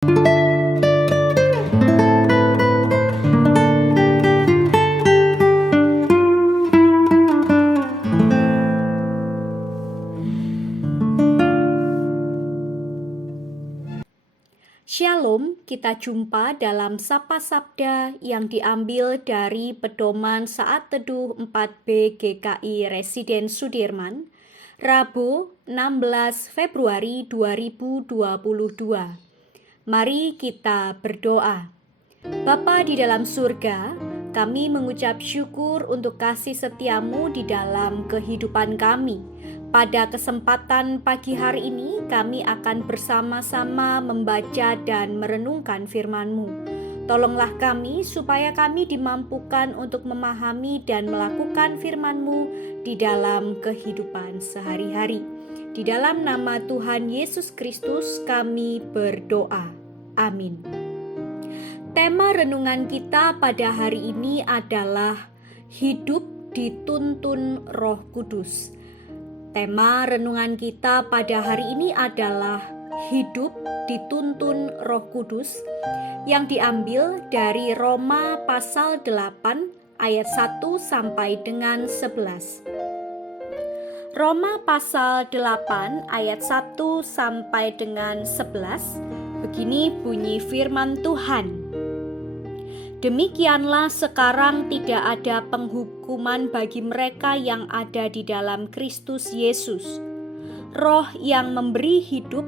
Shalom, kita jumpa dalam Sapa Sabda yang diambil dari Pedoman Saat Teduh 4B GKI Residen Sudirman, Rabu 16 Februari 2022. Mari kita berdoa. Bapa di dalam surga, kami mengucap syukur untuk kasih setiamu di dalam kehidupan kami. Pada kesempatan pagi hari ini, kami akan bersama-sama membaca dan merenungkan firman-Mu. Tolonglah kami supaya kami dimampukan untuk memahami dan melakukan firman-Mu di dalam kehidupan sehari-hari. Di dalam nama Tuhan Yesus Kristus kami berdoa. Amin. Tema renungan kita pada hari ini adalah hidup dituntun Roh Kudus. Tema renungan kita pada hari ini adalah hidup dituntun Roh Kudus yang diambil dari Roma pasal 8 ayat 1 sampai dengan 11. Roma pasal 8 ayat 1 sampai dengan 11, begini bunyi firman Tuhan. Demikianlah sekarang tidak ada penghukuman bagi mereka yang ada di dalam Kristus Yesus. Roh yang memberi hidup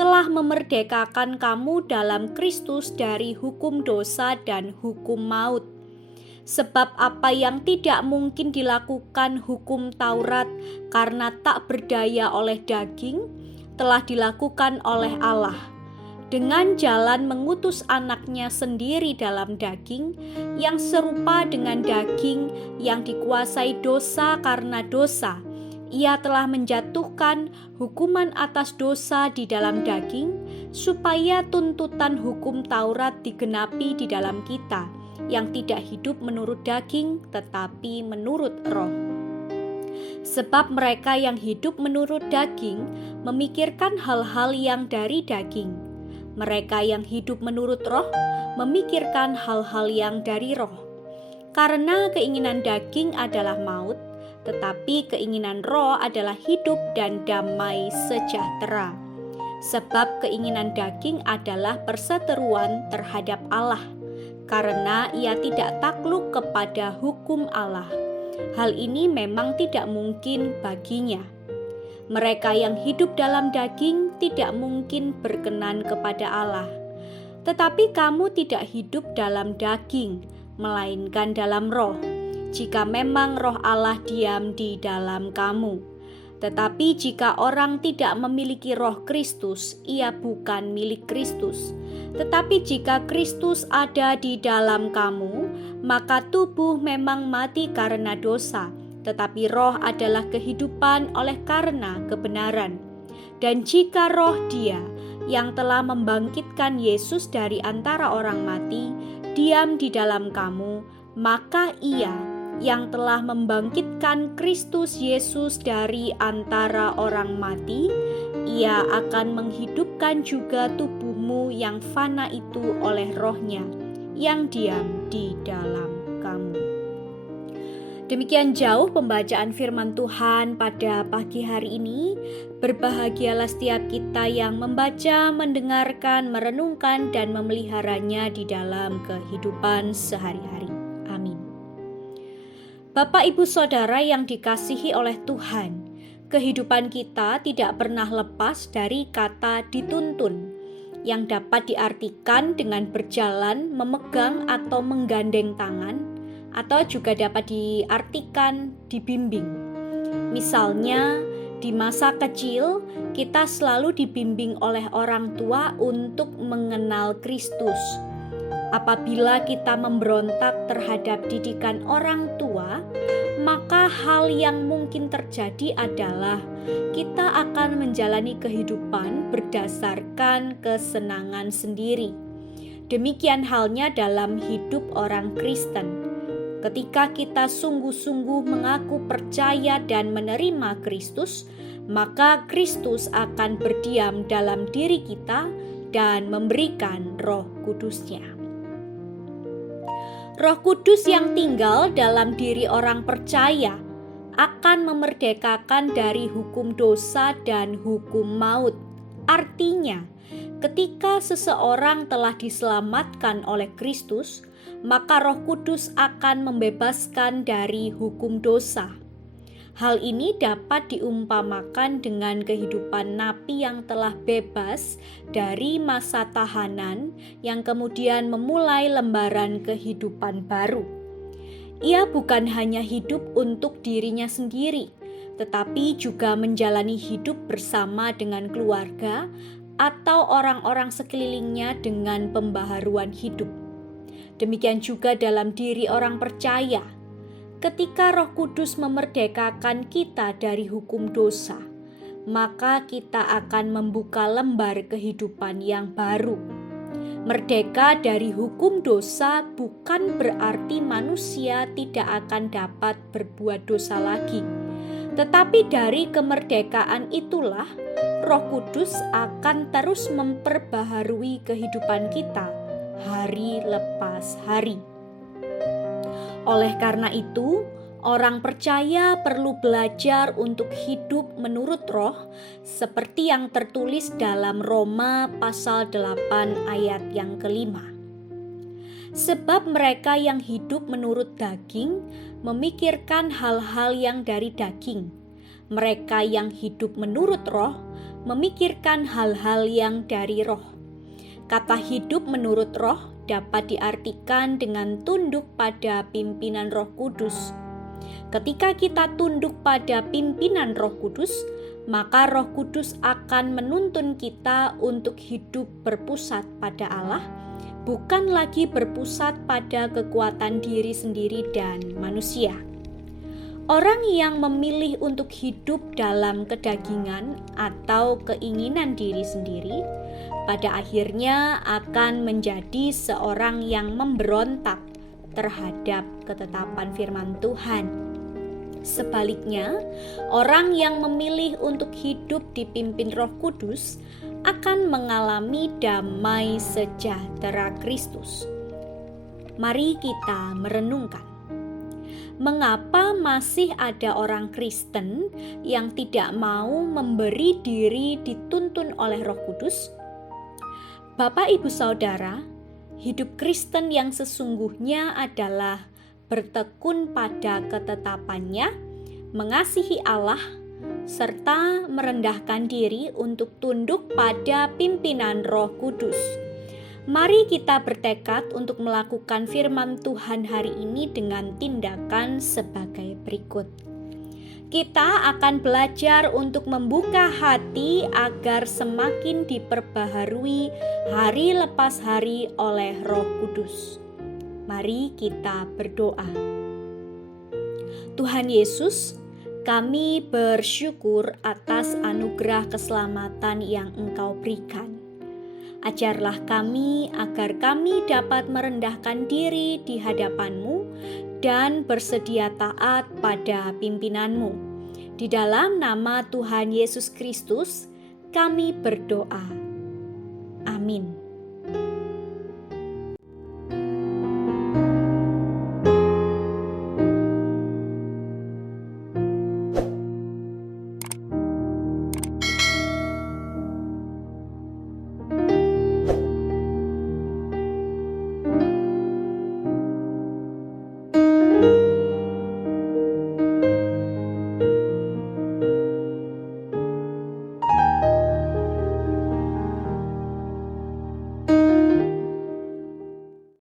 telah memerdekakan kamu dalam Kristus dari hukum dosa dan hukum maut. Sebab apa yang tidak mungkin dilakukan hukum Taurat karena tak berdaya oleh daging, telah dilakukan oleh Allah. Dengan jalan mengutus anaknya sendiri dalam daging, yang serupa dengan daging yang dikuasai dosa karena dosa. Ia telah menjatuhkan hukuman atas dosa di dalam daging, supaya tuntutan hukum Taurat digenapi di dalam kita, yang tidak hidup menurut daging, tetapi menurut Roh. Sebab mereka yang hidup menurut daging memikirkan hal-hal yang dari daging. Mereka yang hidup menurut Roh memikirkan hal-hal yang dari Roh. Karena keinginan daging adalah maut, tetapi keinginan Roh adalah hidup dan damai sejahtera. Sebab keinginan daging adalah perseteruan terhadap Allah, karena ia tidak takluk kepada hukum Allah. Hal ini memang tidak mungkin baginya. Mereka yang hidup dalam daging tidak mungkin berkenan kepada Allah. Tetapi kamu tidak hidup dalam daging, melainkan dalam Roh, jika memang Roh Allah diam di dalam kamu. Tetapi jika orang tidak memiliki Roh Kristus, ia bukan milik Kristus. Tetapi jika Kristus ada di dalam kamu, maka tubuh memang mati karena dosa, tetapi roh adalah kehidupan oleh karena kebenaran. Dan jika roh Dia yang telah membangkitkan Yesus dari antara orang mati diam di dalam kamu, maka Ia yang telah membangkitkan Kristus Yesus dari antara orang mati, Ia akan menghidupkan juga tubuhmu yang fana itu oleh Roh-Nya yang diam di dalam kamu. Demikian jauh pembacaan firman Tuhan pada pagi hari ini. Berbahagialah setiap kita yang membaca, mendengarkan, merenungkan, dan memeliharanya di dalam kehidupan sehari-hari. Amin. Bapak, Ibu, Saudara yang dikasihi oleh Tuhan, kehidupan kita tidak pernah lepas dari kata dituntun, yang dapat diartikan dengan berjalan, memegang, atau menggandeng tangan, atau juga dapat diartikan dibimbing. Misalnya, di masa kecil kita selalu dibimbing oleh orang tua untuk mengenal Kristus. Apabila kita memberontak terhadap didikan orang tua, maka hal yang mungkin terjadi adalah kita akan menjalani kehidupan berdasarkan kesenangan sendiri. Demikian halnya dalam hidup orang Kristen. Ketika kita sungguh-sungguh mengaku percaya dan menerima Kristus, maka Kristus akan berdiam dalam diri kita dan memberikan Roh Kudus-Nya. Roh Kudus yang tinggal dalam diri orang percaya akan memerdekakan dari hukum dosa dan hukum maut. Artinya, ketika seseorang telah diselamatkan oleh Kristus, maka Roh Kudus akan membebaskan dari hukum dosa. Hal ini dapat diumpamakan dengan kehidupan napi yang telah bebas dari masa tahanan yang kemudian memulai lembaran kehidupan baru. Ia bukan hanya hidup untuk dirinya sendiri, tetapi juga menjalani hidup bersama dengan keluarga atau orang-orang sekelilingnya dengan pembaharuan hidup. Demikian juga dalam diri orang percaya. Ketika Roh Kudus memerdekakan kita dari hukum dosa, maka kita akan membuka lembar kehidupan yang baru. Merdeka dari hukum dosa bukan berarti manusia tidak akan dapat berbuat dosa lagi. Tetapi dari kemerdekaan itulah Roh Kudus akan terus memperbaharui kehidupan kita hari lepas hari. Oleh karena itu, orang percaya perlu belajar untuk hidup menurut Roh seperti yang tertulis dalam Roma pasal 8 ayat yang kelima. Sebab mereka yang hidup menurut daging memikirkan hal-hal yang dari daging. Mereka yang hidup menurut Roh memikirkan hal-hal yang dari Roh. Kata hidup menurut Roh dapat diartikan dengan tunduk pada pimpinan Roh Kudus. Ketika kita tunduk pada pimpinan Roh Kudus, maka Roh Kudus akan menuntun kita untuk hidup berpusat pada Allah, bukan lagi berpusat pada kekuatan diri sendiri dan manusia. Orang yang memilih untuk hidup dalam kedagingan atau keinginan diri sendiri, pada akhirnya akan menjadi seorang yang memberontak terhadap ketetapan firman Tuhan. Sebaliknya, orang yang memilih untuk hidup dipimpin Roh Kudus akan mengalami damai sejahtera Kristus. Mari kita merenungkan. Mengapa masih ada orang Kristen yang tidak mau memberi diri dituntun oleh Roh Kudus? Bapak, Ibu, Saudara, hidup Kristen yang sesungguhnya adalah bertekun pada ketetapannya, mengasihi Allah, serta merendahkan diri untuk tunduk pada pimpinan Roh Kudus. Mari kita bertekad untuk melakukan firman Tuhan hari ini dengan tindakan sebagai berikut. Kita akan belajar untuk membuka hati agar semakin diperbaharui hari lepas hari oleh Roh Kudus. Mari kita berdoa. Tuhan Yesus, kami bersyukur atas anugerah keselamatan yang Engkau berikan. Ajarlah kami agar kami dapat merendahkan diri di hadapan-Mu dan bersedia taat pada pimpinan-Mu. Di dalam nama Tuhan Yesus Kristus, kami berdoa. Amin.